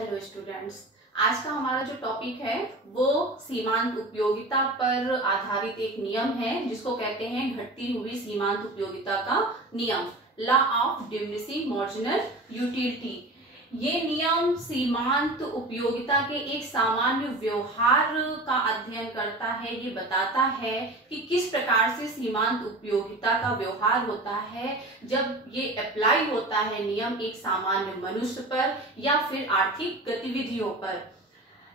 Hello students, आज का हमारा जो टॉपिक है वो सीमांत उपयोगिता पर आधारित एक नियम है जिसको कहते हैं घटती हुई सीमांत उपयोगिता का नियम, law of diminishing marginal utility. ये नियम सीमांत उपयोगिता के एक सामान्य व्यवहार का अध्ययन करता है। ये बताता है कि किस प्रकार से सीमांत उपयोगिता का व्यवहार होता है जब ये अप्लाई होता है नियम एक सामान्य मनुष्य पर या फिर आर्थिक गतिविधियों पर।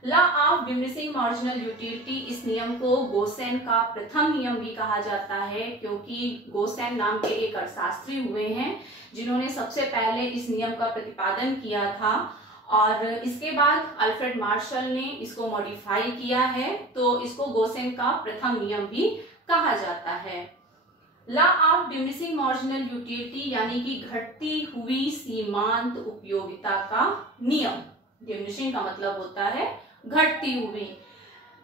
Law of diminishing marginal utility, इस नियम को गोसेन का प्रथम नियम भी कहा जाता है क्योंकि गोसेन नाम के एक अर्थशास्त्री हुए हैं जिन्होंने सबसे पहले इस नियम का प्रतिपादन किया था और इसके बाद अल्फ्रेड मार्शल ने इसको मॉडिफाई किया है, तो इसको गोसेन का प्रथम नियम भी कहा जाता है। Law of diminishing marginal utility यानी कि घटती हुई सीमांत उपयोगिता का नियम। डिमिनिशिंग का मतलब होता है घटती हुई।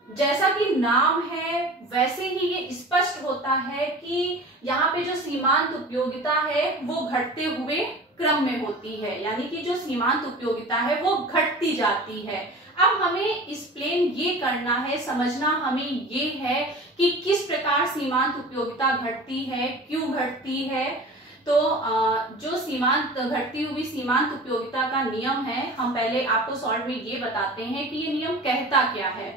जैसा कि नाम है वैसे ही ये स्पष्ट होता है कि यहाँ पे जो सीमांत उपयोगिता है वो घटते हुए क्रम में होती है, यानी कि जो सीमांत उपयोगिता है वो घटती जाती है। अब हमें एक्सप्लेन ये करना है, समझना हमें ये है कि किस प्रकार सीमांत उपयोगिता घटती है, क्यों घटती है। तो जो सीमांत घटती हुई सीमांत उपयोगिता का नियम है, हम पहले आपको शॉर्ट में ये बताते हैं कि ये नियम कहता क्या है।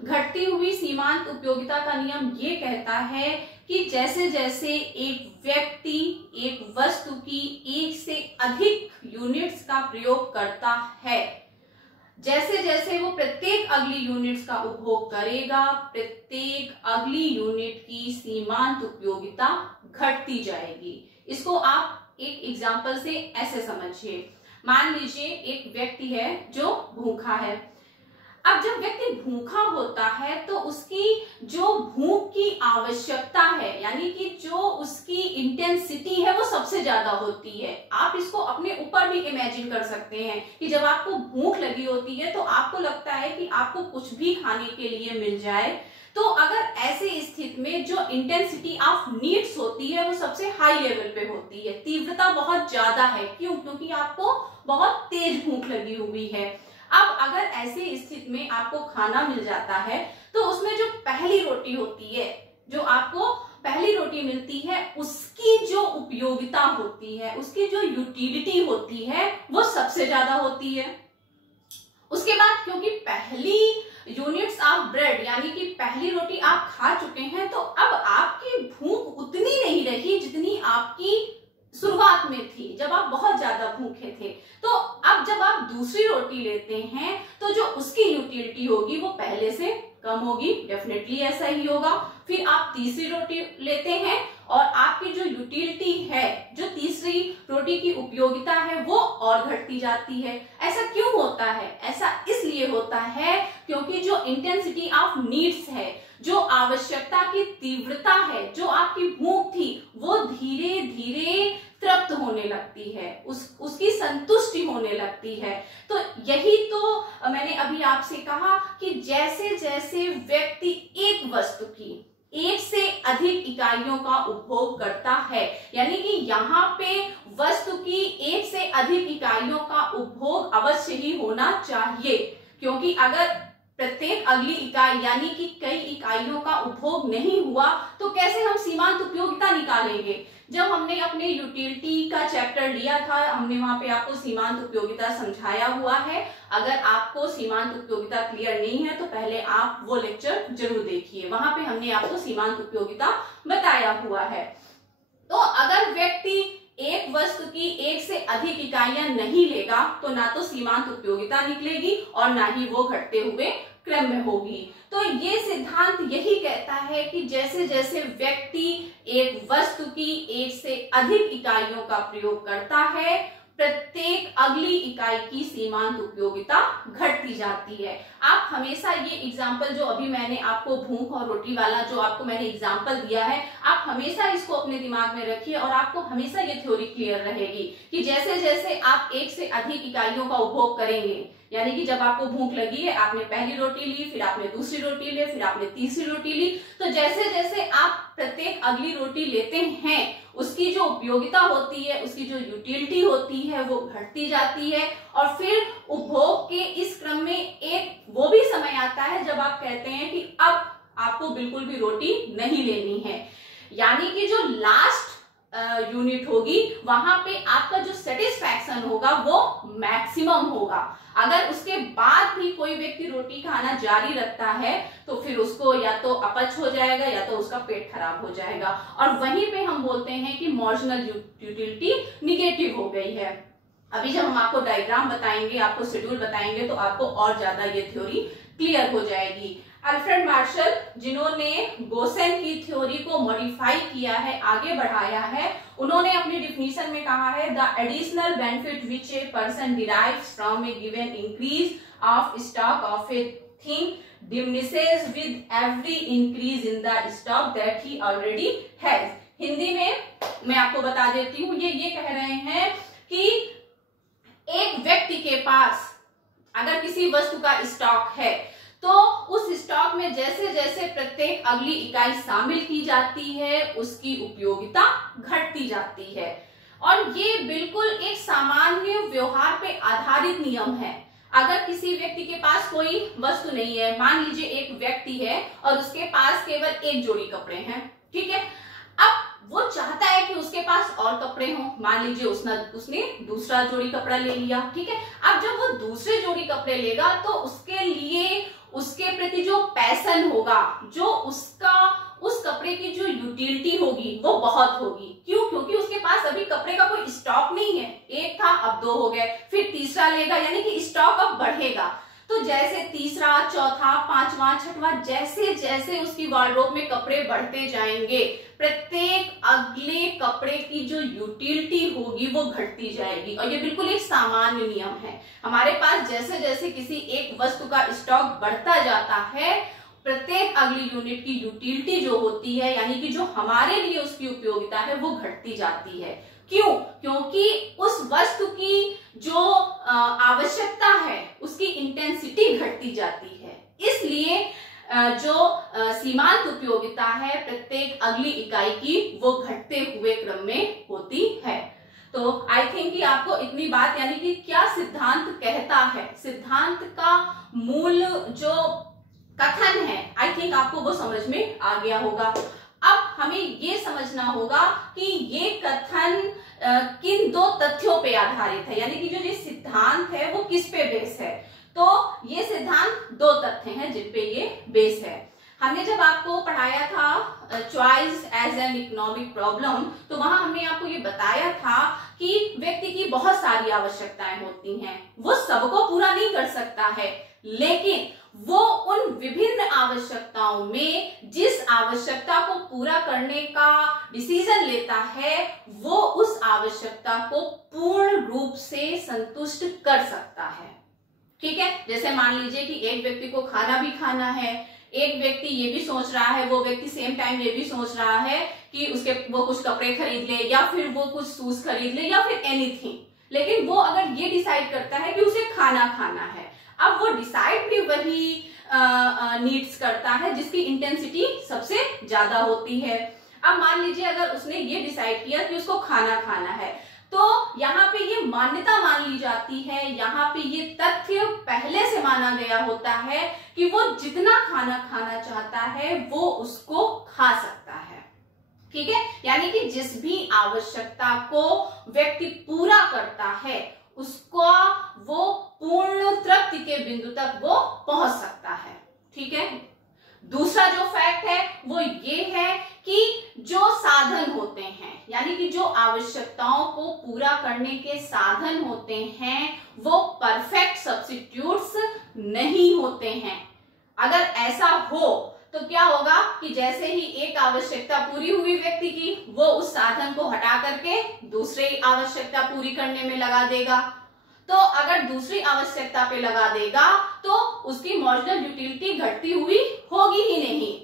घटती हुई सीमांत उपयोगिता का नियम ये कहता है कि जैसे जैसे एक व्यक्ति एक वस्तु की एक से अधिक यूनिट्स का प्रयोग करता है, जैसे जैसे वो प्रत्येक अगली यूनिट्स का उपभोग करेगा, प्रत्येक अगली यूनिट की सीमांत उपयोगिता घटती जाएगी। इसको आप एक एग्जांपल से ऐसे समझिए। मान लीजिए एक व्यक्ति है जो भूखा है। अब जब व्यक्ति भूखा होता है तो उसकी जो भूख की आवश्यकता है, यानी कि जो उसकी इंटेंसिटी है वो सबसे ज्यादा होती है। आप इसको अपने ऊपर भी इमेजिन कर सकते हैं कि जब आपको भूख लगी होती है तो आपको लगता है कि आपको कुछ भी खाने के लिए मिल जाए। तो अगर ऐसे स्थिति में जो इंटेंसिटी ऑफ नीड्स होती है वो सबसे हाई लेवल पे होती है, तीव्रता बहुत ज्यादा है। क्यों? क्योंकि आपको बहुत तेज भूख लगी हुई है। अब अगर ऐसे स्थिति में आपको खाना मिल जाता है तो उसमें जो पहली रोटी होती है, जो आपको पहली रोटी मिलती है, उसकी जो उपयोगिता होती है, उसकी जो यूटिलिटी होती है वो सबसे ज्यादा होती है। उसके बाद क्योंकि पहली यूनिट्स ऑफ ब्रेड यानी कि पहली रोटी आप खा चुके हैं, तो अब आपकी भूख उतनी नहीं रही जितनी आपकी शुरुआत में थी जब आप बहुत ज्यादा भूखे थे। तो अब जब आप दूसरी रोटी लेते हैं तो जो उसकी यूटिलिटी होगी वो पहले से कम होगी, डेफिनेटली ऐसा ही होगा। फिर आप तीसरी रोटी लेते हैं और आपकी जो यूटिलिटी है, जो तीसरी रोटी की उपयोगिता है वो और घटती जाती है। ऐसा क्यों होता है? ऐसा इसलिए होता है क्योंकि जो इंटेंसिटी ऑफ नीड्स है, जो आवश्यकता की तीव्रता है, जो आपकी भूख थी वो धीरे धीरे तृप्त होने लगती है, उसकी संतुष्टि होने लगती है। तो यही तो मैंने अभी आपसे कहा कि जैसे जैसे व्यक्ति एक वस्तु की एक से अधिक इकाइयों का उपभोग करता है, यानी कि यहाँ पे वस्तु की एक से अधिक इकाइयों का उपभोग अवश्य ही होना चाहिए, क्योंकि अगर प्रत्येक अगली इकाई यानी कि कई इकाइयों का उपभोग नहीं हुआ तो कैसे हम सीमांत उपयोगिता निकालेंगे। जब हमने अपने यूटिलिटी का चैप्टर लिया था, हमने वहां पे आपको सीमांत उपयोगिता समझाया हुआ है। अगर आपको सीमांत उपयोगिता क्लियर नहीं है तो पहले आप वो लेक्चर जरूर देखिए, वहां पे हमने आपको सीमांत उपयोगिता बताया हुआ है। तो अगर व्यक्ति एक वस्तु की एक से अधिक इकाइयां नहीं लेगा तो ना तो सीमांत उपयोगिता निकलेगी और ना ही वो घटते हुए क्रम में होगी। तो ये सिद्धांत यही कहता है कि जैसे जैसे व्यक्ति एक वस्तु की एक से अधिक इकाइयों का प्रयोग करता है, प्रत्येक अगली इकाई की सीमांत उपयोगिता घटती जाती है। आप हमेशा ये एग्जाम्पल जो अभी मैंने आपको भूख और रोटी वाला जो आपको मैंने एग्जाम्पल दिया है, आप हमेशा इसको अपने दिमाग में रखिए और आपको हमेशा ये थ्योरी क्लियर रहेगी कि जैसे जैसे आप एक से अधिक इकाइयों का उपभोग करेंगे, यानी कि जब आपको भूख लगी है, आपने पहली रोटी ली, फिर आपने दूसरी रोटी ली, फिर आपने तीसरी रोटी ली, तो जैसे जैसे आप प्रत्येक अगली रोटी लेते हैं उसकी जो उपयोगिता होती है, उसकी जो यूटिलिटी होती है वो घटती जाती है। और फिर उपभोग के इस क्रम में एक वो भी समय आता है जब आप कहते हैं कि अब आपको बिल्कुल भी रोटी नहीं लेनी है, यानी कि जो लास्ट यूनिट होगी वहां पे आपका जो सेटिस्फैक्शन होगा वो मैक्सिमम होगा। अगर उसके बाद भी कोई व्यक्ति रोटी खाना जारी रखता है तो फिर उसको या तो अपच हो जाएगा या तो उसका पेट खराब हो जाएगा, और वहीं पे हम बोलते हैं कि मार्जिनल यूटिलिटी निगेटिव हो गई है। अभी जब हम आपको डायग्राम बताएंगे, आपको शेड्यूल बताएंगे, तो आपको और ज्यादा ये थ्योरी क्लियर हो जाएगी। अल्फ्रेड मार्शल, जिन्होंने गोसेन की थ्योरी को मॉडिफाई किया है, आगे बढ़ाया है, उन्होंने अपनी डिफिनीशन में कहा है the additional benefit which a person derives from A given increase of stock of a thing diminishes with every increase in the stock that he already has. Hindi में मैं आपको बता देती हूँ, ये कह रहे हैं कि एक व्यक्ति के पास अगर किसी वस्तु का स्टॉक है तो उस स्टॉक में जैसे जैसे प्रत्येक अगली इकाई शामिल की जाती है उसकी उपयोगिता घटती जाती है। और ये बिल्कुल एक सामान्य व्यवहार पे आधारित नियम है। अगर किसी व्यक्ति के पास कोई वस्तु नहीं है, मान लीजिए एक व्यक्ति है और उसके पास केवल एक जोड़ी कपड़े हैं, ठीक है, अब वो चाहता है कि उसके पास और कपड़े हों। मान लीजिए उसने दूसरा जोड़ी कपड़ा ले लिया, ठीक है। अब जब वो दूसरे जोड़ी कपड़े लेगा तो उसके लिए उसके प्रति जो पैशन होगा, जो उसका उस कपड़े की जो यूटिलिटी होगी वो बहुत होगी। क्यों? क्योंकि उसके पास अभी कपड़े का कोई स्टॉक नहीं है। एक था, अब दो हो गए, फिर तीसरा लेगा, यानी कि स्टॉक अब बढ़ेगा। तो जैसे तीसरा, चौथा, पांचवा, छठवां, जैसे जैसे उसकी वार्डरोब में कपड़े बढ़ते जाएंगे, प्रत्येक अगले कपड़े की जो यूटिलिटी होगी वो घटती जाएगी। और ये बिल्कुल एक सामान्य नियम है। हमारे पास जैसे जैसे किसी एक वस्तु का स्टॉक बढ़ता जाता है, प्रत्येक अगली यूनिट की यूटिलिटी जो होती है, यानी कि जो हमारे लिए उसकी उपयोगिता है, वो घटती जाती है। क्यों? क्योंकि उस वस्तु की जो आवश्यकता है उसकी इंटेंसिटी घटती जाती है। इसलिए जो सीमांत उपयोगिता है प्रत्येक अगली इकाई की, वो घटते हुए क्रम में होती है। तो आई थिंक कि आपको इतनी बात, यानी कि क्या सिद्धांत कहता है, सिद्धांत का मूल जो कथन है, आई थिंक आपको वो समझ में आ गया होगा। अब हमें ये समझना होगा कि ये कथन किन दो तथ्यों पे आधारित है, यानी कि जो ये सिद्धांत है वो किस पे बेस है। तो ये सिद्धांत दो तथ्य हैं जिन पे ये बेस है। हमने जब आपको पढ़ाया था choice as an economic problem, तो वहां हमने आपको ये बताया था कि व्यक्ति की बहुत सारी आवश्यकताएं होती हैं, वो सबको पूरा नहीं कर सकता है, लेकिन वो उन विभिन्न आवश्यकताओं में जिस आवश्यकता को पूरा करने का डिसीजन लेता है, वो उस आवश्यकता को पूर्ण रूप से संतुष्ट कर सकता है। ठीक है, जैसे मान लीजिए कि एक व्यक्ति को खाना भी खाना है, एक व्यक्ति ये भी सोच रहा है, वो व्यक्ति सेम टाइम ये भी सोच रहा है कि वो कुछ कपड़े खरीद ले, या फिर वो कुछ शूज खरीद ले, या फिर एनीथिंग, लेकिन वो अगर ये डिसाइड करता है कि उसे खाना खाना है, अब वो डिसाइड भी वही नीड्स करता है जिसकी इंटेंसिटी सबसे ज्यादा होती है। अब मान लीजिए अगर उसने ये डिसाइड किया कि उसको खाना खाना है, तो यहाँ पे ये मान्यता मान ली जाती है, यहाँ पे ये तथ्य पहले से माना गया होता है कि वो जितना खाना खाना चाहता है वो उसको खा सकता है। ठीक है, यानी कि जिस भी आवश्यकता को व्यक्ति पूरा करता है उसको वो पूर्ण तृप्ति के बिंदु तक वो पहुंच सकता है। ठीक है, दूसरा जो फैक्ट है वो ये है कि जो साधन होते हैं, यानी कि जो आवश्यकताओं को पूरा करने के साधन होते हैं, वो परफेक्ट सब्स्टिट्यूट्स नहीं होते हैं। अगर ऐसा हो तो क्या होगा कि जैसे ही एक आवश्यकता पूरी हुई व्यक्ति की, वो उस साधन को हटा करके दूसरी आवश्यकता पूरी करने में लगा देगा। तो अगर दूसरी आवश्यकता पे लगा देगा तो उसकी मार्जिनल यूटिलिटी घटती हुई होगी ही नहीं।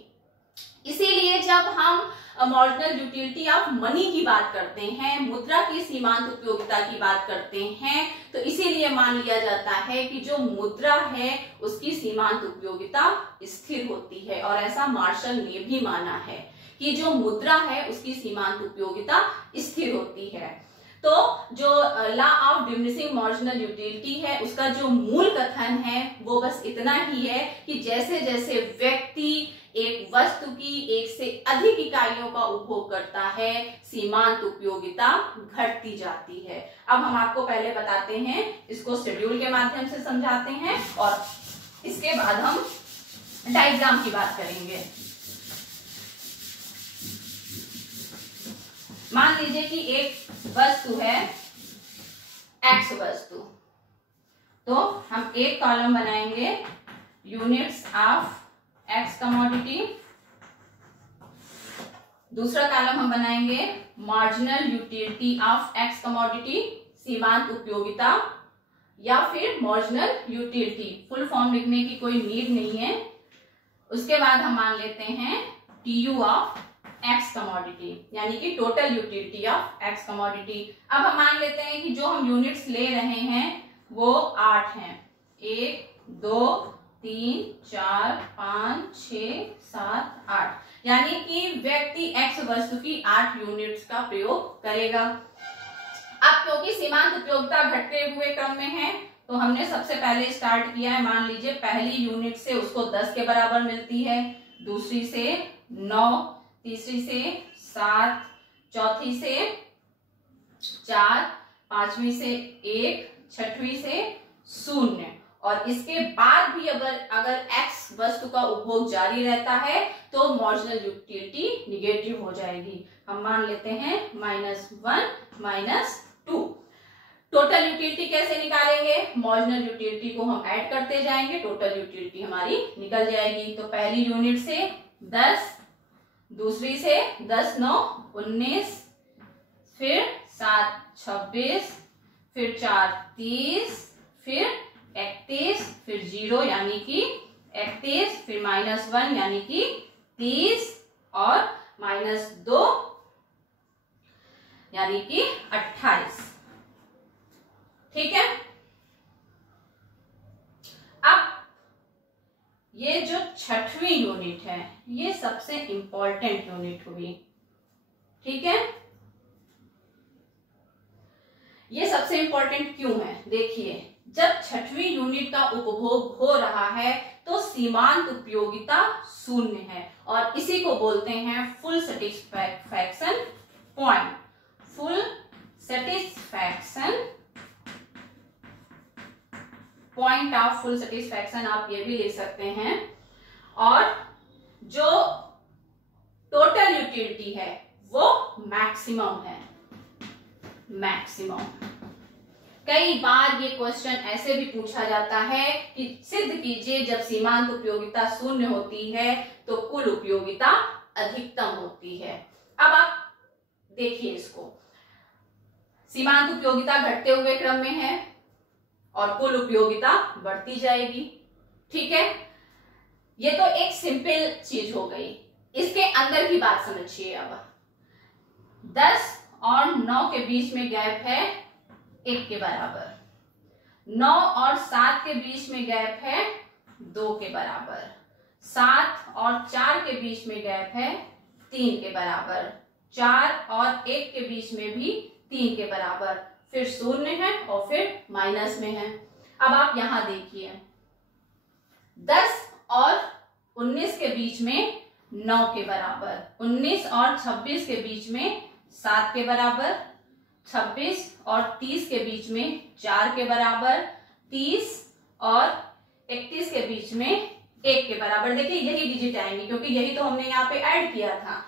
इसीलिए जब हम मार्जिनल यूटिलिटी ऑफ मनी की बात करते हैं, मुद्रा की सीमांत उपयोगिता की बात करते हैं, तो इसीलिए मान लिया जाता है कि जो मुद्रा है उसकी सीमांत उपयोगिता स्थिर होती है। और ऐसा मार्शल ने भी माना है कि जो मुद्रा है उसकी सीमांत उपयोगिता स्थिर होती है। तो जो law of diminishing marginal utility है उसका जो मूल कथन है वो बस इतना ही है कि जैसे जैसे व्यक्ति एक वस्तु की एक से अधिक इकाइयों का उपभोग करता है, सीमांत उपयोगिता घटती जाती है। अब हम आपको पहले बताते हैं, इसको शेड्यूल के माध्यम से समझाते हैं और इसके बाद हम डायग्राम की बात करेंगे। मान लीजिए कि एक वस्तु है एक्स वस्तु, तो हम एक कॉलम बनाएंगे यूनिट्स ऑफ एक्स कमोडिटी, दूसरा कॉलम हम बनाएंगे marginal utility of x commodity, सीमांत उपयोगिता या फिर मार्जिनल यूटिलिटी, फुल फॉर्म लिखने की कोई नीड नहीं है। उसके बाद हम मान लेते हैं टीयू ऑफ एक्स कमोडिटी, यानी कि total utility of x commodity. अब हम मान लेते हैं कि जो हम यूनिट्स ले रहे हैं वो 8 हैं, 1 2 3 4 5 6 7 8, यानी कि व्यक्ति एक्स वस्तु की 8 यूनिट्स का प्रयोग करेगा। अब क्योंकि सीमांत उपयोगिता घटते हुए क्रम में है तो हमने सबसे पहले स्टार्ट किया है, मान लीजिए पहली यूनिट से उसको 10 के बराबर मिलती है, दूसरी से 9, तीसरी से 7, चौथी से 4, पांचवी से 1, छठवीं से 0, और इसके बाद भी अगर एक्स वस्तु का उपभोग जारी रहता है तो मार्जिनल यूटिलिटी निगेटिव हो जाएगी। हम मान लेते हैं -1 -2। टोटल यूटिलिटी कैसे निकालेंगे? मार्जिनल यूटिलिटी को हम ऐड करते जाएंगे, टोटल यूटिलिटी हमारी निकल जाएगी। तो पहली यूनिट से 10, दूसरी से 10 9 19, फिर 7 26, फिर 4 30, फिर 31, फिर 0 यानी कि 31, फिर -1 यानी कि 30 और -2 यानी कि 28। ठीक है। अब ये जो छठवीं यूनिट है ये सबसे इंपॉर्टेंट यूनिट हुई। ठीक है, ये सबसे इंपॉर्टेंट क्यों है? देखिए, जब छठवीं यूनिट का उपभोग हो रहा है तो सीमांत उपयोगिता 0 है और इसी को बोलते हैं full satisfaction point. Full satisfaction point of full satisfaction आप ये भी लिख सकते हैं। और जो टोटल यूटिलिटी है वो मैक्सिमम है, मैक्सिमम। कई बार ये क्वेश्चन ऐसे भी पूछा जाता है कि सिद्ध कीजिए जब सीमांत उपयोगिता 0 होती है तो कुल उपयोगिता अधिकतम होती है। अब आप देखिए इसको, सीमांत उपयोगिता घटते हुए क्रम में है और कुल उपयोगिता बढ़ती जाएगी। ठीक है, ये तो एक सिंपल चीज हो गई। इसके अंदर की बात समझिए। अब 10 और 9 के बीच में गैप है 1 के बराबर, 9 और 7 के बीच में गैप है 2 के बराबर, 7 और 4 के बीच में गैप है 3 के बराबर, 4 और 1 के बीच में भी 3 के बराबर, फिर 0 है और फिर माइनस में है। अब आप यहां देखिए, 10 और 19 के बीच में 9 के बराबर, 19 और 26 के बीच में 7 के बराबर, 26 और 30 के बीच में 4 के बराबर, 30 और 31 के बीच में 1 के बराबर। देखिए यही डिजिट आएंगे क्योंकि यही तो हमने यहाँ पे ऐड किया था।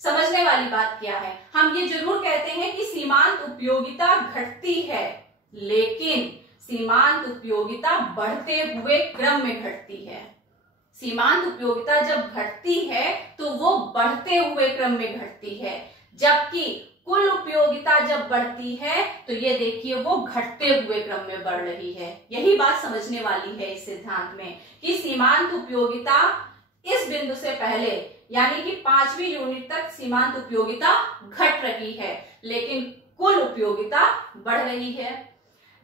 समझने वाली बात क्या है, हम ये जरूर कहते हैं कि सीमांत उपयोगिता घटती है, लेकिन सीमांत उपयोगिता बढ़ते हुए क्रम में घटती है। सीमांत उपयोगिता जब घटती है तो वो बढ़ते हुए क्रम में घटती है, जबकि कुल उपयोगिता जब बढ़ती है तो ये देखिए वो घटते हुए क्रम में बढ़ रही है। यही बात समझने वाली है इस सिद्धांत में कि सीमांत उपयोगिता इस बिंदु से पहले यानी कि 5वीं यूनिट तक सीमांत उपयोगिता घट रही है, लेकिन कुल उपयोगिता बढ़ रही है।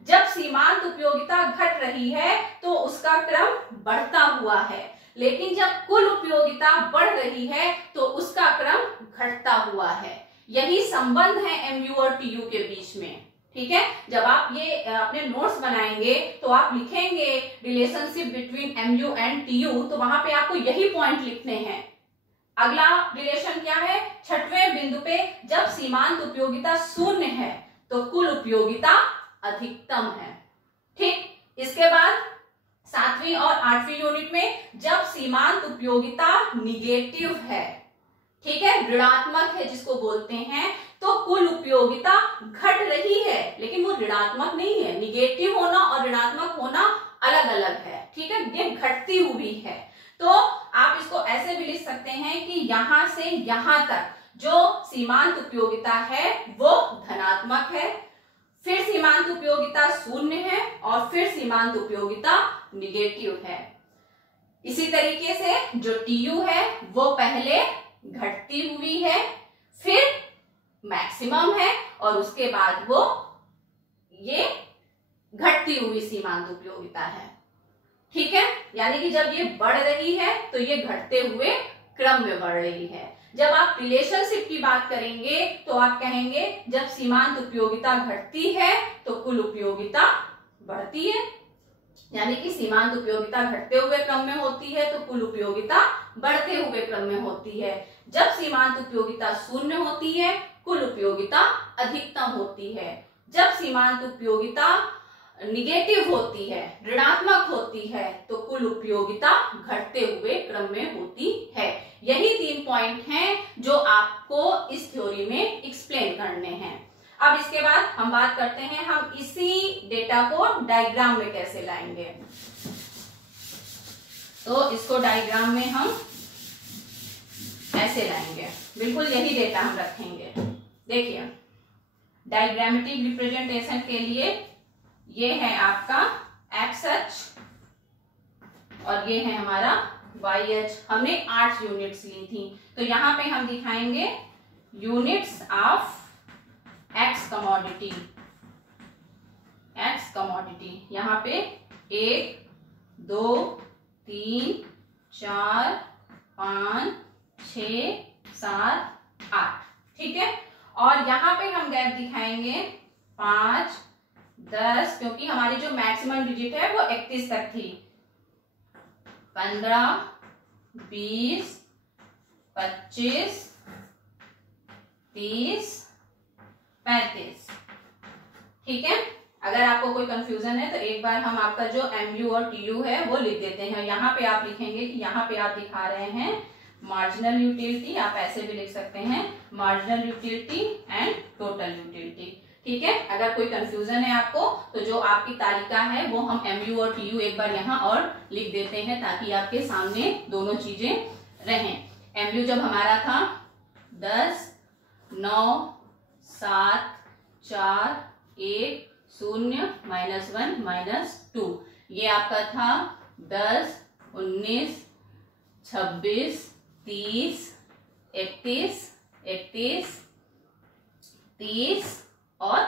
जब सीमांत उपयोगिता घट रही है तो उसका क्रम बढ़ता हुआ है, लेकिन जब कुल उपयोगिता बढ़ रही है तो उसका क्रम घटता हुआ है। यही संबंध है एमयू और टीयू के बीच में। ठीक है, जब आप ये अपने नोट्स बनाएंगे तो आप लिखेंगे relationship between MU and TU, तो वहां पे आपको यही पॉइंट लिखने हैं। अगला रिलेशन क्या है, 6वें बिंदु पे जब सीमांत उपयोगिता 0 है तो कुल उपयोगिता अधिकतम है। ठीक, इसके बाद 7वीं और 8वीं यूनिट में जब सीमांत उपयोगिता निगेटिव है, ठीक है, ऋणात्मक है जिसको बोलते हैं, तो कुल उपयोगिता घट रही है, लेकिन वो ऋणात्मक नहीं है। निगेटिव होना और ऋणात्मक होना अलग अलग है। ठीक है, ये घटती हुई है। तो आप इसको ऐसे भी लिख सकते हैं कि यहां से यहां तक जो सीमांत उपयोगिता है वो धनात्मक है, फिर सीमांत उपयोगिता 0 है और फिर सीमांत उपयोगिता निगेटिव है। इसी तरीके से जो टीयू है वो पहले घटती हुई है, फिर मैक्सिमम है और उसके बाद वो ये घटती हुई सीमांत उपयोगिता है। ठीक है, यानी कि जब ये बढ़ रही है तो ये घटते हुए क्रम में बढ़ रही है। जब आप रिलेशनशिप की बात करेंगे तो आप कहेंगे जब सीमांत उपयोगिता घटती है तो कुल उपयोगिता बढ़ती है, यानी कि सीमांत उपयोगिता घटते हुए क्रम में होती है तो कुल उपयोगिता बढ़ते हुए क्रम में होती है। जब सीमांत उपयोगिता 0 होती है कुल उपयोगिता अधिकतम होती है। जब सीमांत उपयोगिता निगेटिव होती है, ऋणात्मक होती है, तो कुल उपयोगिता घटते हुए क्रम में होती है। यही 3 पॉइंट हैं जो आपको इस थ्योरी में एक्सप्लेन करने हैं। अब इसके बाद हम बात करते हैं हम इसी डेटा को डायग्राम में कैसे लाएंगे। तो इसको डायग्राम में हम ऐसे लाएंगे, बिल्कुल यही डेटा हम रखेंगे। देखिए, डायग्रामेटिक रिप्रेजेंटेशन के लिए ये है आपका एक्स अक्ष और ये है हमारा वाई अक्ष। हमने 8 यूनिट्स ली थी, तो यहां पे हम दिखाएंगे units of x commodity. X commodity यहां पे 1 2 3 4 5 6 7 8। ठीक है, और यहां पे हम गैप दिखाएंगे 5 10, क्योंकि हमारी जो मैक्सिमम डिजिट है वो 31 तक थी। 15 20 25 30 35। ठीक है, अगर आपको कोई कंफ्यूजन है तो एक बार हम आपका जो एमयू और टीयू है वो लिख देते हैं। यहाँ पे आप लिखेंगे कि यहाँ पे आप दिखा रहे हैं मार्जिनल यूटिलिटी, आप ऐसे भी लिख सकते हैं marginal utility and total utility. ठीक है, अगर कोई कंफ्यूजन है आपको तो जो आपकी तालिका है वो हम एमयू और टीयू एक बार यहाँ और लिख देते हैं ताकि आपके सामने दोनों चीजें रहें। एमयू जब हमारा था 10 9 7 4 1 0 -1 -2, ये आपका था 10 19 26 30 31 31 30 और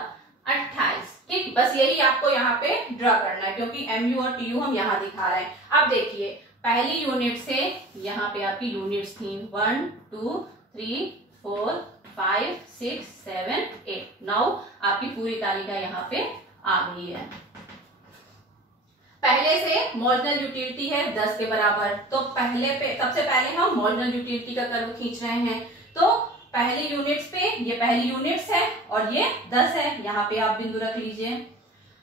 28। ठीक, बस यही आपको यहाँ पे ड्रा करना है क्योंकि एमयू और टीयू हम यहाँ दिखा रहे हैं। अब देखिए, पहली यूनिट से यहाँ पे आपकी यूनिट्स थी 1 2 3 4 5 6 7 8 9। आपकी पूरी तालिका यहाँ पे आ गई है। पहले से मार्जिनल यूटिलिटी है 10 के बराबर, तो सबसे पहले हम मार्जिनल यूटिलिटी का कर्व खींच रहे हैं। तो पहली यूनिट्स पे ये पहली यूनिट्स है और ये 10 है, यहाँ पे आप बिंदु रख लीजिए।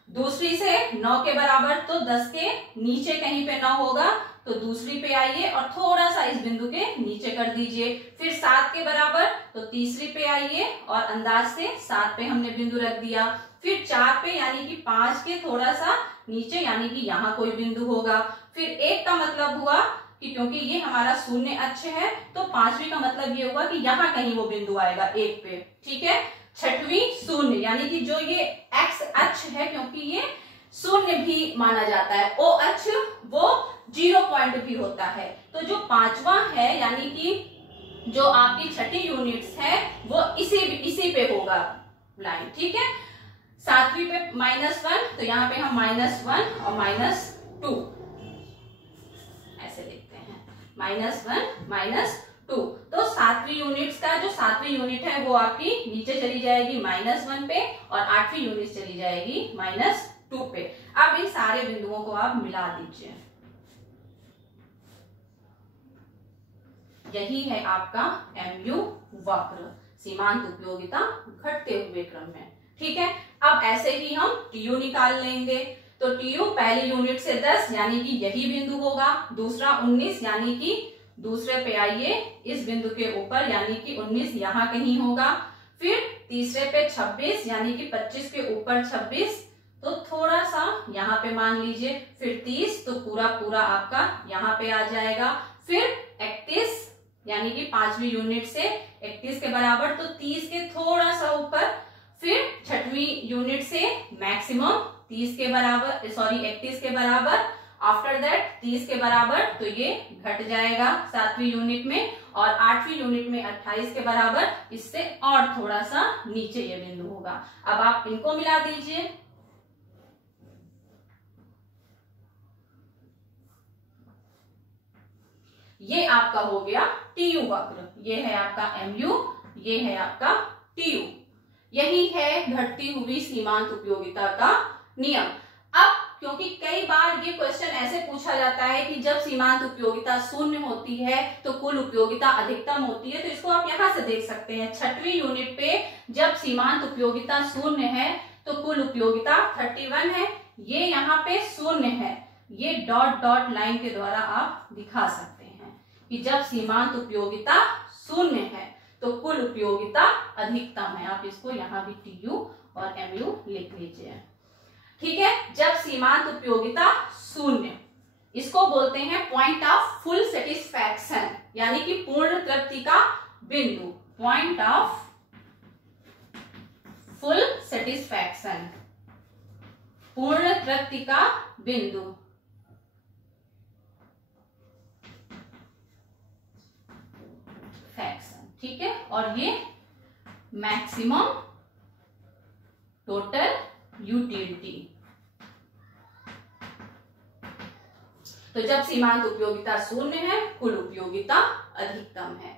दूसरी से 9 के बराबर, तो 10 के नीचे कहीं पे 9 होगा, तो दूसरी पे आइए और थोड़ा सा इस बिंदु के नीचे कर दीजिए। फिर 7 के बराबर, तो तीसरी पे आइए और अंदाज से 7 पे हमने बिंदु रख दिया। फिर 4 पे यानी कि 5 के थोड़ा सा नीचे यानी कि यहाँ कोई बिंदु होगा। फिर 1 का मतलब हुआ कि क्योंकि ये हमारा शून्य अक्ष है तो 5वीं का मतलब ये हुआ कि यहाँ कहीं वो बिंदु आएगा 1 पे। ठीक है, 6वीं 0 यानी कि जो ये एक्स अक्ष है क्योंकि ये शून्य भी माना जाता है, ओ अक्ष वो 0 पॉइंट भी होता है। तो जो 5वां है यानी कि जो आपकी छठी यूनिट्स है वो इसी पे होगा लाइन, ठीक है। सातवीं पे -1, तो यहाँ पे हम -1 और -2 ऐसे लिखते हैं, -1 -2। तो सातवीं यूनिट्स का जो सातवीं यूनिट है वो आपकी नीचे चली जाएगी -1 पे, और आठवीं यूनिट चली जाएगी -2 पे। अब इन सारे बिंदुओं को आप मिला दीजिए, यही है आपका MU वक्र, सीमांत उपयोगिता घटते हुए क्रम में, ठीक है। अब ऐसे ही हम TU निकाल लेंगे। तो TU पहली यूनिट से 10 यानी कि यही बिंदु होगा, दूसरा 19 यानी कि दूसरे पे आइए इस बिंदु के ऊपर यानी कि 19 यहाँ कहीं होगा, फिर तीसरे पे 26 यानी कि 25 के ऊपर 26, तो थोड़ा सा यहाँ पे मान लीजिए, फिर 30 तो पूरा पूरा आपका यहाँ पे आ जाएगा, फिर 31 यानी कि पांचवी यूनिट से 31 के बराबर, तो 30 के थोड़ा सा ऊपर, फिर छठवीं यूनिट से मैक्सिमम 30 के बराबर, सॉरी 31 के बराबर, आफ्टर दैट 30 के बराबर, तो ये घट जाएगा सातवीं यूनिट में, और आठवीं यूनिट में 28 के बराबर, इससे और थोड़ा सा नीचे ये बिंदु होगा। अब आप इनको मिला दीजिए, ये आपका हो गया TU वक्र, ये है आपका MU, ये है आपका TU। यही है घटती हुई सीमांत उपयोगिता का नियम। अब क्योंकि कई बार ये क्वेश्चन ऐसे पूछा जाता है कि जब सीमांत उपयोगिता 0 होती है तो कुल उपयोगिता अधिकतम होती है, तो इसको आप यहां से देख सकते हैं। छठवीं यूनिट पे जब सीमांत उपयोगिता 0 है तो कुल उपयोगिता 31 है, ये यहाँ पे 0 है, ये डॉट डॉट लाइन के द्वारा आप दिखा सकते हैं कि जब सीमांत उपयोगिता 0 है तो कुल उपयोगिता अधिकतम है। आप इसको यहाँ भी TU और MU लिख लीजिए, ठीक है। जब सीमांत उपयोगिता 0, इसको बोलते हैं पॉइंट ऑफ फुल सेटिस्फैक्शन, यानी कि पूर्ण तृप्ति का बिंदु, पॉइंट ऑफ फुल सेटिस्फैक्शन, पूर्ण तृप्ति का बिंदु। ठीक है, और ये मैक्सिमम टोटल यूटिलिटी। तो जब सीमांत उपयोगिता 0 है, कुल उपयोगिता अधिकतम है।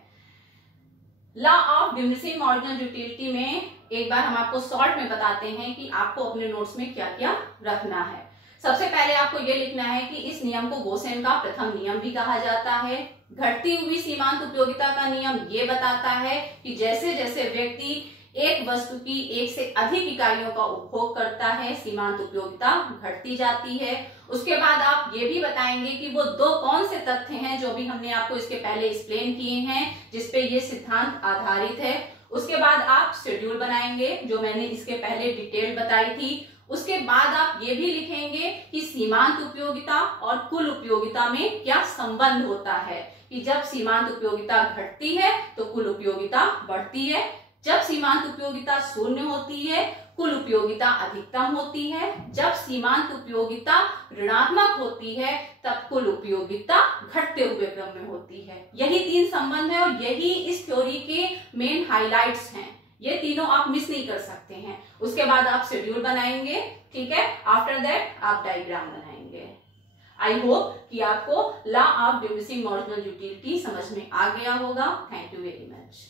Law of diminishing marginal utility में एक बार हम आपको शॉर्ट में बताते हैं कि आपको अपने नोट्स में क्या क्या रखना है। सबसे पहले आपको यह लिखना है कि इस नियम को गोसेन का प्रथम नियम भी कहा जाता है। घटती हुई सीमांत उपयोगिता का नियम ये बताता है कि जैसे जैसे व्यक्ति एक वस्तु की एक से अधिक इकाइयों का उपभोग करता है, सीमांत उपयोगिता घटती जाती है। उसके बाद आप ये भी बताएंगे कि वो दो कौन से तथ्य हैं जो भी हमने आपको इसके पहले एक्सप्लेन किए हैं, जिसपे ये सिद्धांत आधारित है। उसके बाद आप शेड्यूल बनाएंगे जो मैंने इसके पहले डिटेल बताई थी। उसके बाद आप ये भी लिखेंगे कि सीमांत उपयोगिता और कुल उपयोगिता में क्या संबंध होता है, कि जब सीमांत उपयोगिता घटती है तो कुल उपयोगिता बढ़ती है, जब सीमांत उपयोगिता 0 होती है कुल उपयोगिता अधिकतम होती है, जब सीमांत उपयोगिता ऋणात्मक होती है तब कुल उपयोगिता घटते हुए क्रम में होती है। यही 3 संबंध है और यही इस थ्योरी के मेन हाइलाइट्स हैं। ये तीनों आप मिस नहीं कर सकते हैं। उसके बाद आप शेड्यूल बनाएंगे, ठीक है। आफ्टर दैट आप डायग्राम बनाएंगे। आई होप कि आपको law of diminishing marginal utility समझ में आ गया होगा। Thank you very much.